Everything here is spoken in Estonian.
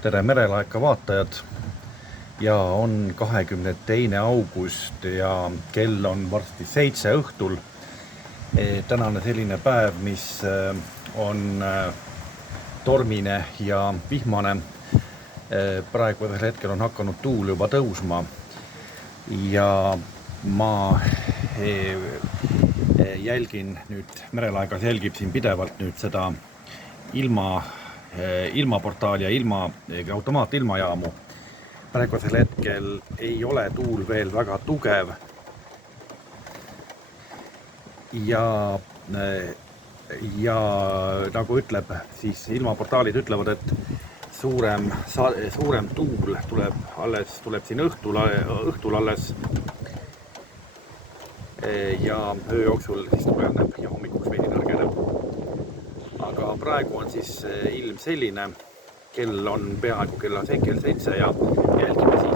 Tere merelaeka vaatajad ja on 22. august ja kell on varsti 7 õhtul. Tänane selline päev, mis on tormine ja vihmane. Praegusel hetkel on hakanud tuul juba tõusma ja ma jälgin nüüd, merelaegas jälgib siin pidevalt nüüd seda ilmaportaali ja automaatilmajaamu. Praegusel hetkel ei ole tuul veel väga tugev ja nagu ütleb, siis ilmaportaalid ütlevad, et suurem tuul tuleb siin õhtul alles ja öö jooksul siis tuleneb ja hommikuks veidi nõrgeneb. Aga praegu on siis ilm selline, kell on peaaegu kell 7 ja jälgime